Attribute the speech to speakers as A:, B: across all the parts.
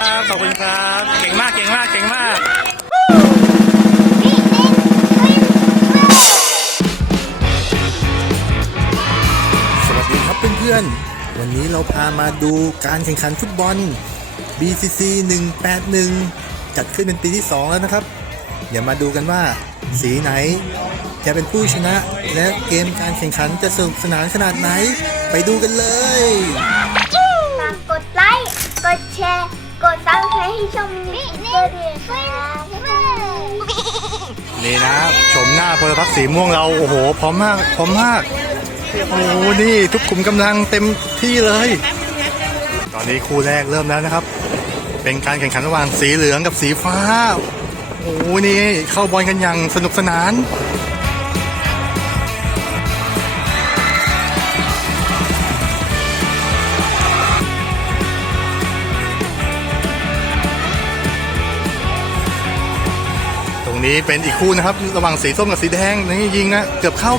A: เก่งมาก เก่งมาก เก่งมากสวัสดีครับเพื่อนๆ วันนี้เราพามาดูการแข่งขันฟุตบอล BCC 181 จัดขึ้นเป็นปีที่ 2 แล้วนะครับ เดี๋ยวมาดูกันว่าสีไหนจะเป็นผู้ชนะ และเกมการแข่งขันจะสนุกสนานขนาดไหน ไปดูกันเลย
B: ฝากกดไลค์ กดแชร์ ให้ช่องนี้ด้วยค่ะ
A: นี่นะชมหน้าพลพรรคสีม่วงเราโอ้โหพร้อมมากพร้อมมากโอ้โหนี่ทุกกลุ่มกำลังเต็มที่เลย ตอนนี้คู่แรกเริ่มแล้วนะครับ เป็นการแข่งขันระหว่างสีเหลืองกับสีฟ้าโอ้โหนี่เข้าบอลกันอย่างสนุกสนาน งนี้เป็นอีกคู่นะครับ ระหว่างสีส้มกับสีแดงนี่ยิงนะเกือบเข้า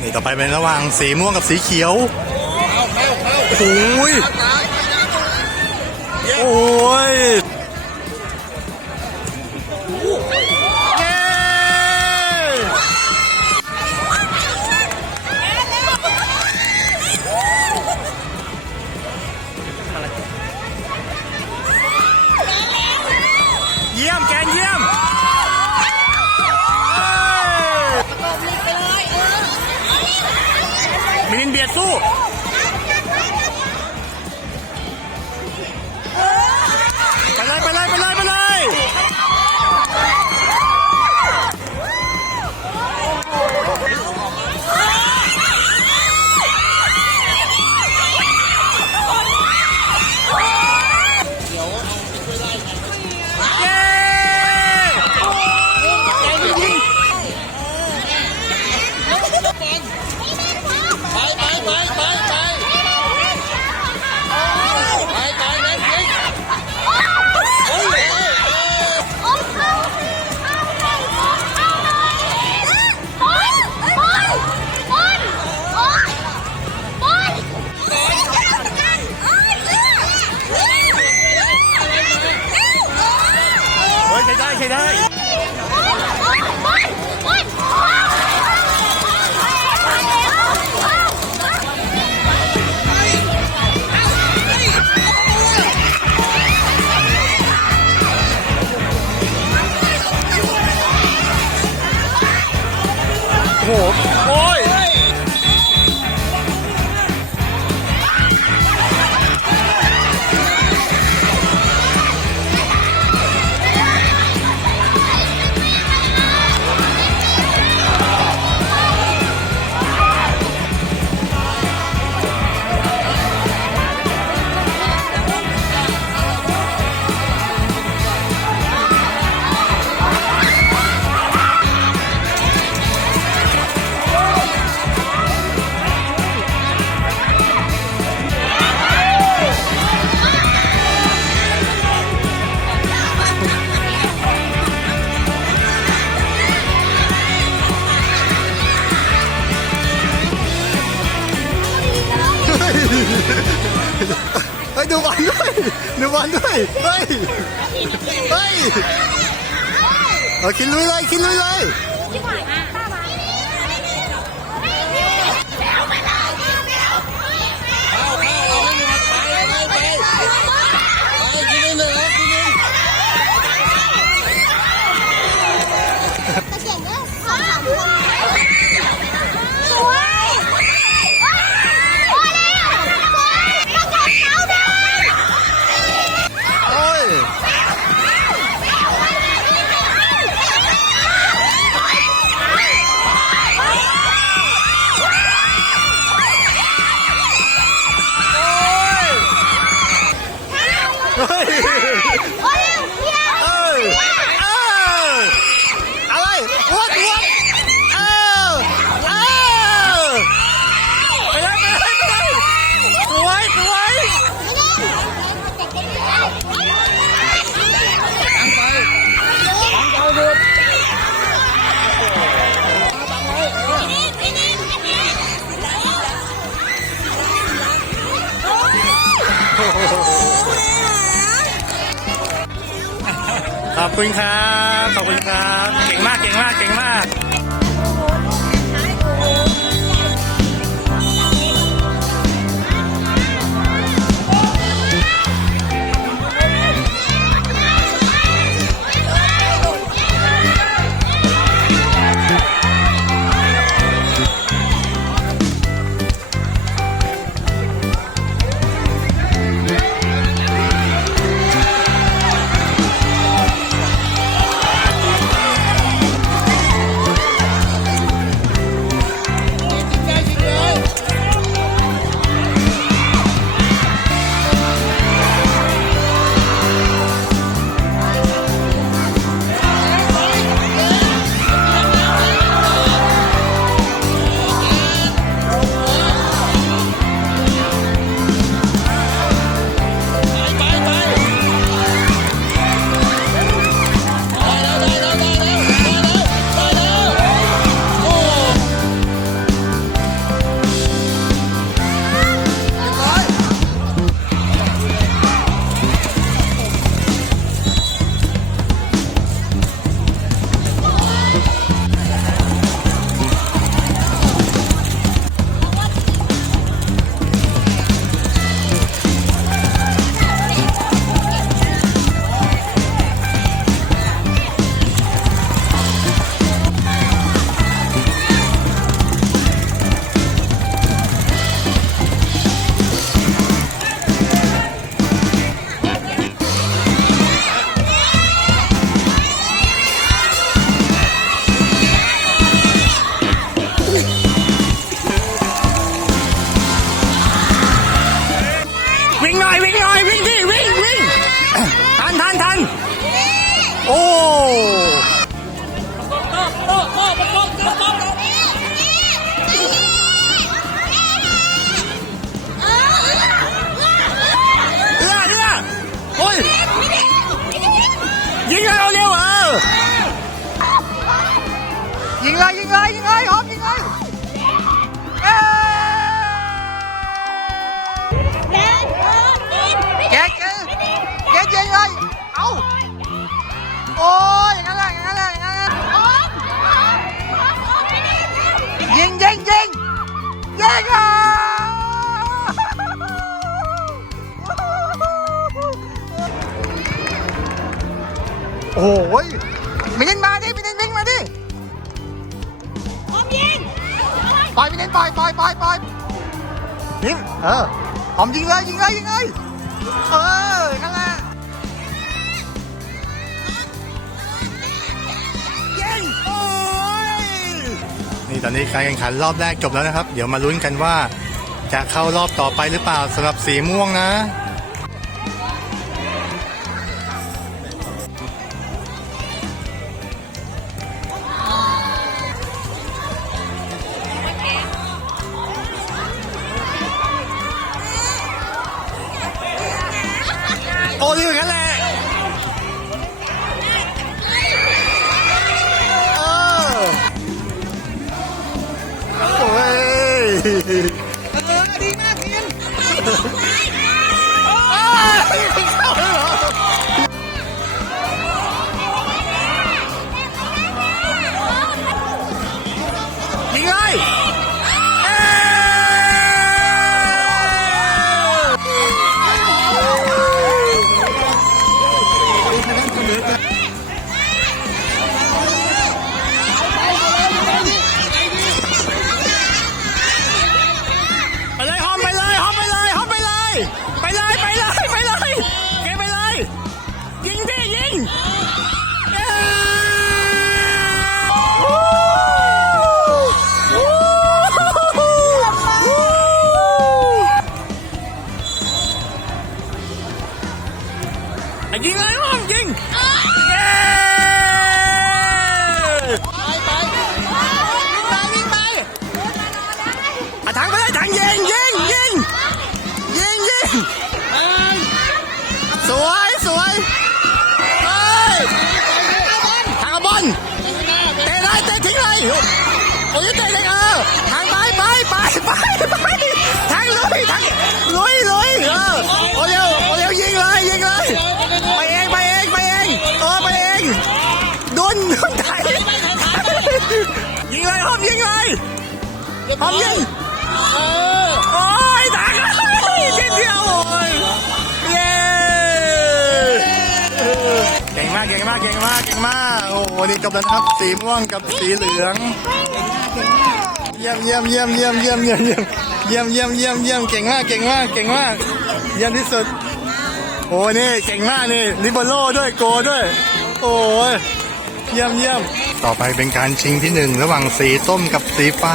A: นี่ต่อไปเป็นระหว่างสีม่วงกับสีเขียว โอ้ยโอ้ย เฮ้ยดูบอลด้วยดูบอลด้วยเฮ้ยเฮ้ยเอาคิดลุยเลยคิดลุยเลยโอบคุณครับ ขอบคุณครับ เก่งมาก เก่งมาก เก่งมาก โอ้ยมินินมาดิมินินวิ่งมาดิปล่อยมินินปล่อยปล่อยปล่อยปล่อยยิงเออหอมยิงเลยยิงเลยยิงเลยเออนั่นแหละยิงโอ้ยนี่ตอนนี้การแข่งขันรอบแรกจบแล้วนะครับ เดี๋ยวมาลุ้นกันว่า จะเข้ารอบต่อไปหรือเปล่าสำหรับสีม่วงนะ ย พร้อมยิงโอ้ยดังเลยนิดเดียวโอ้ยเย้เก่งมากเก่งมากเก่งมากเก่งมากโอ้โหนี่จบแล้วนะครับสีม่วงกับสีเหลืองเยี่ยมเยี่ยมเยี่ยมเยี่ยมเยี่ยมเยี่ยมเยี่ยมเยี่ยมเยี่ยมเยี่ยมเยี่ยมเก่งมากเก่งมากเก่งมากเยี่ยมที่สุดโอ้นี่เก่งมากนี่ลิเบโร่ด้วยโกด้วย โอ้ยเยี่ยมเยี่ยม ต่อไปเป็นการชิงที่หนึ่งระหว่างสีส้มกับสีฟ้า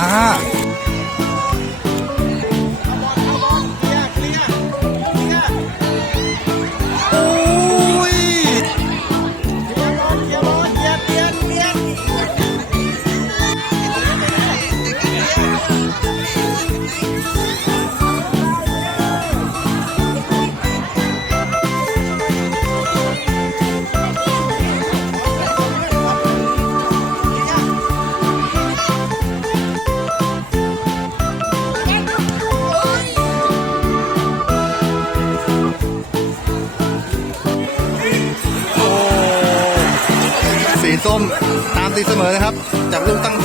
A: ครับจากลูกตั้ง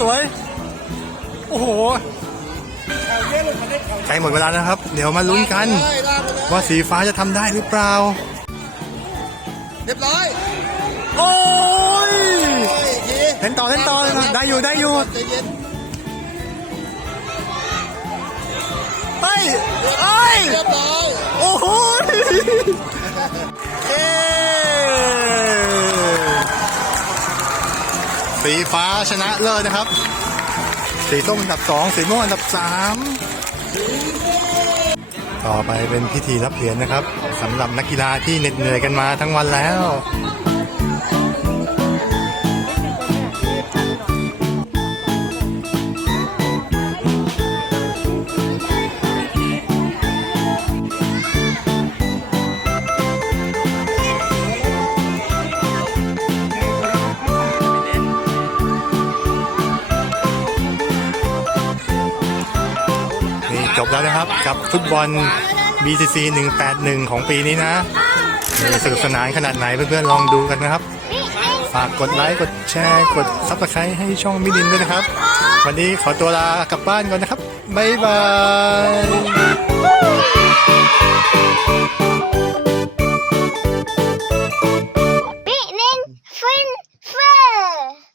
A: สวย โอ้โหใกล้หมดเวลาแล้วครับ เดี๋ยวมาลุ้นกัน
C: ได้ลากไปเลย
A: ว่าสีฟ้าจะทำได้หรือเปล่า
C: เรียบร้อย
A: โอ้ย
C: ไปอีกที
A: เล่นต่อเล่นต่อได้อยู่ได้อยู่
C: ใจเย็น
A: ไปเอ้ย
C: เรียบร้อย
A: โอ้โหเย้ สีฟ้าชนะเลิศนะครับ สีส้มอันดับสองสีม่วงอันดับสามต่อไปเป็นพิธีรับเหรียญนะครับสำหรับนักกีฬาที่เหน็ดเหนื่อยกันมาทั้งวันแล้ว จบแล้วนะครับ กับฟุตบอล BCC 181 ของปีนี้นะสนุกสนานขนาดไหนเพื่อนๆลองดูกันนะครับ ฝากกดไลค์กดแชร์กดซับสไครต์ให้ช่องมิดินด้วยนะครับ วันนี้ขอตัวลากลับบ้านก่อนนะครับ บ๊ายบาย